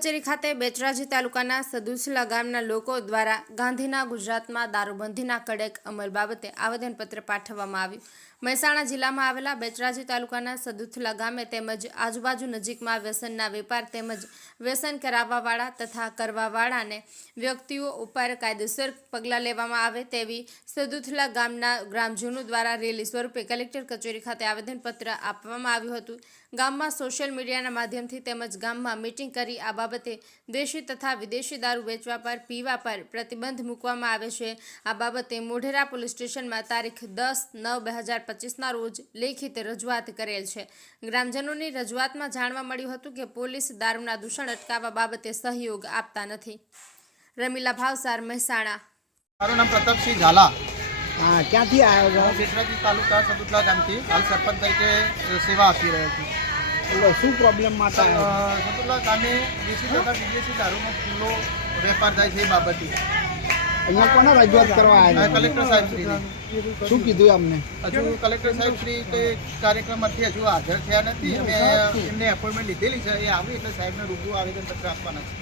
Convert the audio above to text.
કચેરી ખાતે બેચરાજી તાલુકાના સદુસલા ગામના લોકો દ્વારા ગાંધીના ગુજરાતમાં દારૂબંધીના કડક અમલ બાબતે આવેદનપત્ર પાઠવવામાં આવ્યું। મહેસાણા જિલ્લામાં આવેલા બેચરાજી તાલુકાના સદુસલા ગામે તેમજ આજુબાજુ નજીકમાં વ્યસનના વેપાર તેમજ વ્યસન કરાવવાવાળા તથા કરવાવાળાને વ્યક્તિઓ ઉપર કાયદેસર પગલાં લેવામાં આવે તેવી સદુસલા ગામના ગ્રામજનો દ્વારા રેલી સ્વરૂપે કલેક્ટર કચેરી ખાતે આવેદનપત્ર આપવામાં આવ્યું હતું। ગામમાં સોશિયલ મીડિયાના માધ્યમથી તેમજ ગામમાં મીટિંગ કરી આ બાબતે દેશી તથા વિદેશી દારૂ વેચવા પર પીવા પર પ્રતિબંધ મૂકવામાં આવે છે। આ બાબતે મોઢેરા પોલીસ સ્ટેશનમાં તારીખ 10/9/2025ના રોજ લેખિત રજૂઆત કરેલ છે। ગ્રામજનોની રજૂઆતમાં જાણવા મળ્યું હતું કે પોલીસ દારૂના દૂષણ અટકાવવા બાબતે સહયોગ આપતા નથી। રમીલા ભાવસાર, મહેસાણા। મારું નામ પ્રતાપસિંહ ઝાલા। हाँ, क्या थी आया હું બેચરાજી તાલુકા સદુસલા ગામથી હાલ સરપંચ તરીકે સેવા આપી રહ્યો છું। शू प्रॉब्लम आता है? સદુસલા ગામે દેશી તથા વિદેશી દારૂનો ખુલ્લો વેપાર થાય છે એ બાબતે અહીંયા કોને રજૂઆત કરવા આવ્યા? કલેક્ટર સાહેબ શ્રીને શું કીધું અમને? હજુ કલેક્ટર સાહેબ શ્રી તે કાર્યક્રમમાંથી હજુ હાજર થયા નથી। અમે એમને એપોઇન્ટમેન્ટ લીધેલી છે, એ આવી એટલે સાહેબને રૂબરૂ આવેદનપત્ર આપવાના છે।